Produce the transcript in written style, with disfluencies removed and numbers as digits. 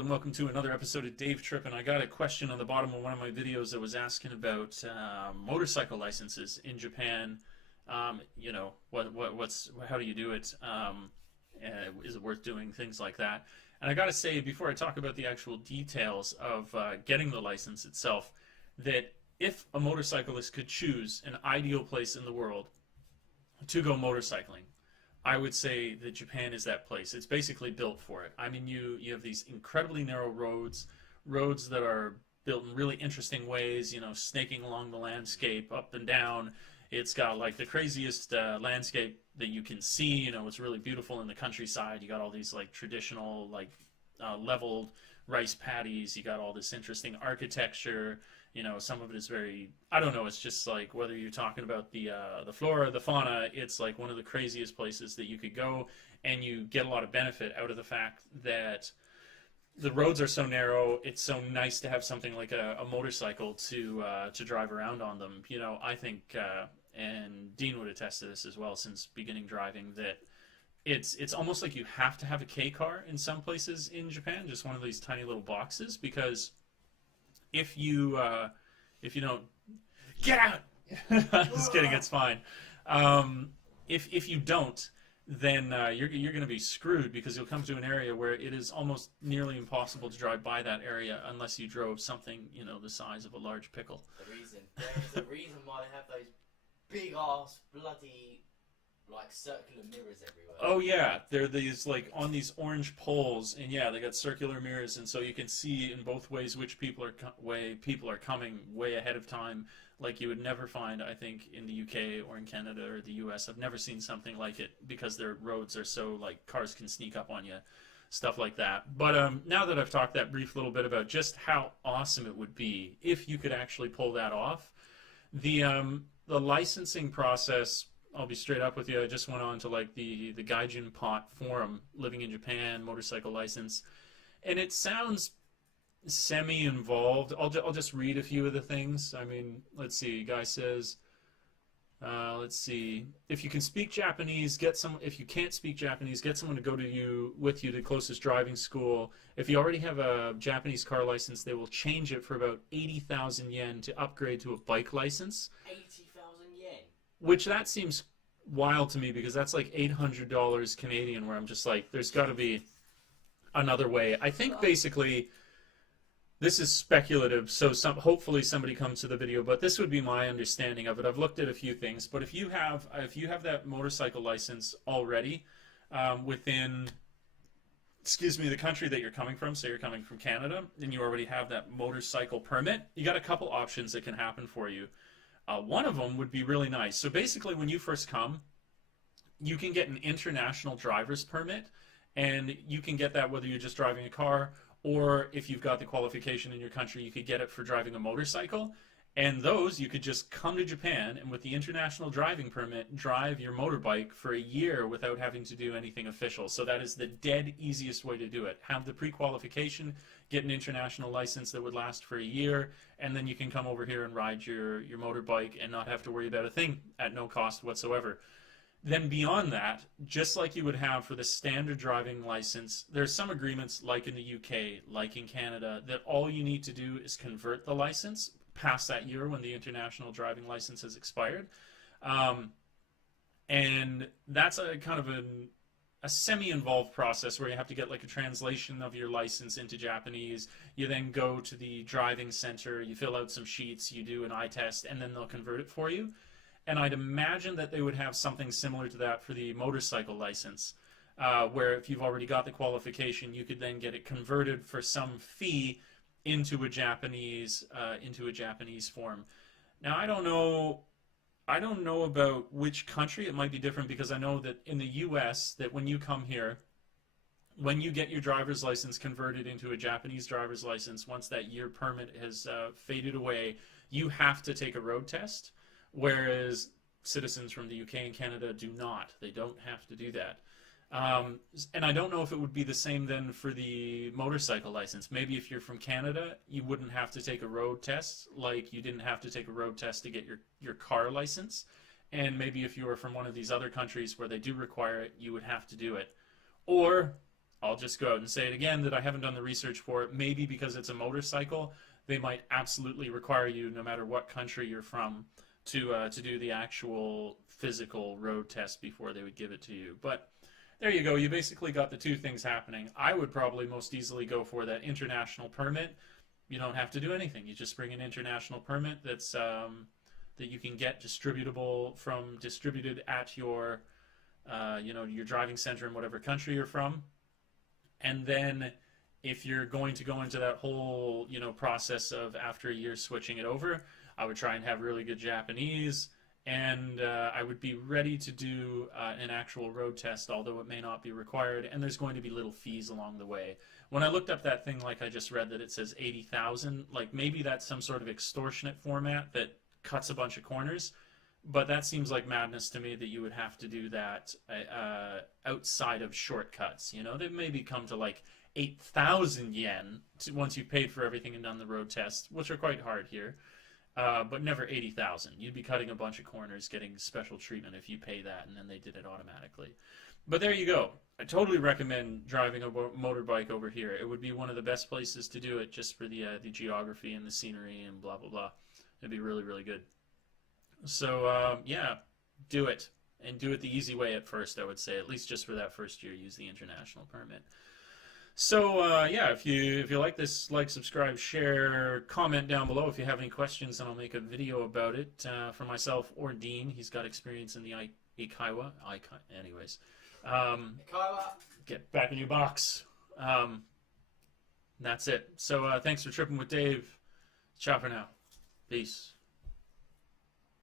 world, and welcome to another episode of Dave Trip. And I got a question on the bottom of one of my videos that was asking about motorcycle licenses in Japan. How do you do it? Is it worth doing things like that? And I got to say, before I talk about the actual details of getting the license itself, that if a motorcyclist could choose an ideal place in the world to go motorcycling, I would say that Japan is that place. It's basically built for it. I mean, you have these incredibly narrow roads that are built in really interesting ways, snaking along the landscape up and down. It's got like the craziest landscape that you can see. It's really beautiful in the countryside. You got all these like traditional leveled rice paddies. You got all this interesting architecture. Some of it is very, I don't know, it's just like whether you're talking about the flora or the fauna, it's like one of the craziest places that you could go, and you get a lot of benefit out of the fact that the roads are so narrow. It's so nice to have something like a motorcycle to drive around on them. I think, and Dean would attest to this as well since beginning driving, that it's almost like you have to have a K car in some places in Japan, just one of these tiny little boxes, because if you don't get out, just kidding, it's fine. If you don't, then you're going to be screwed, because you'll come to an area where it is almost nearly impossible to drive by that area unless you drove something the size of a large pickle. There's a reason why they have those big ass bloody circular mirrors everywhere. Oh yeah, they're these on these orange poles, and yeah, they got circular mirrors, and so you can see in both ways which people are coming way ahead of time, like you would never find, I think, in the UK or in Canada or the US. I've never seen something like it because their roads are so cars can sneak up on you, stuff like that. But now that I've talked that brief little bit about just how awesome it would be if you could actually pull that off, the licensing process. I'll be straight up with you. I just went on to the Gaijin Pot forum, living in Japan, motorcycle license, and it sounds semi-involved. I'll just read a few of the things. I mean, let's see. Guy says, let's see. If you can speak Japanese, if you can't speak Japanese, get someone to go with you to the closest driving school. If you already have a Japanese car license, they will change it for about 80,000 yen to upgrade to a bike license. 80,000 yen. Which that seems wild to me, because that's like $800 Canadian, where I'm just like, there's got to be another way. I think basically this is speculative, so hopefully somebody comes to the video, but this would be my understanding of it. I've looked at a few things, but if you have that motorcycle license already within, the country that you're coming from, say you're coming from Canada, and you already have that motorcycle permit, you got a couple options that can happen for you. One of them would be really nice. So basically, when you first come, you can get an international driver's permit, and you can get that whether you're just driving a car, or if you've got the qualification in your country, you could get it for driving a motorcycle. And those, you could just come to Japan, and with the international driving permit, drive your motorbike for a year without having to do anything official. So that is the dead easiest way to do it. Have the pre-qualification, get an international license that would last for a year, and then you can come over here and ride your motorbike and not have to worry about a thing at no cost whatsoever. Then beyond that, just like you would have for the standard driving license, there's some agreements, like in the UK, like in Canada, that all you need to do is convert the license past that year when the international driving license has expired. And that's a kind of a semi-involved process where you have to get a translation of your license into Japanese. You then go to the driving center, you fill out some sheets, you do an eye test, and then they'll convert it for you. And I'd imagine that they would have something similar to that for the motorcycle license, where if you've already got the qualification, you could then get it converted for some fee into a Japanese form. Now, I don't know about which country. It might be different, because I know that in the US, that when you come here, when you get your driver's license converted into a Japanese driver's license, once that year permit has faded away, you have to take a road test, whereas citizens from the UK and Canada do not. They don't have to do that. And I don't know if it would be the same then for the motorcycle license. Maybe if you're from Canada, you wouldn't have to take a road test like you didn't have to take a road test to get your car license. And maybe if you were from one of these other countries where they do require it, you would have to do it. Or I'll just go out and say it again that I haven't done the research for it. Maybe because it's a motorcycle, they might absolutely require you, no matter what country you're from, to do the actual physical road test before they would give it to you. But there you go. You basically got the two things happening. I would probably most easily go for that international permit. You don't have to do anything. You just bring an international permit that's that you can get distributed at your your driving center in whatever country you're from. And then if you're going to go into that whole process of after a year switching it over, I would try and have really good Japanese, and I would be ready to do an actual road test, although it may not be required, and there's going to be little fees along the way. When I looked up that thing, like I just read that it says 80,000, like maybe that's some sort of extortionate format that cuts a bunch of corners, but that seems like madness to me that you would have to do that outside of shortcuts. They maybe come to like 8,000 yen once you've paid for everything and done the road test, which are quite hard here. But never 80,000. You'd be cutting a bunch of corners, getting special treatment if you pay that, and then they did it automatically. But there you go. I totally recommend driving a motorbike over here. It would be one of the best places to do it, just for the geography and the scenery and blah, blah, blah. It'd be really, really good. So, yeah, do it. And do it the easy way at first, I would say. At least just for that first year, use the international permit. So, yeah, if you like this, like, subscribe, share, comment down below if you have any questions, and I'll make a video about it for myself or Dean. He's got experience in the Eikaiwa. Anyways. Get back in your box. That's it. So, thanks for tripping with Dave. Ciao for now. Peace.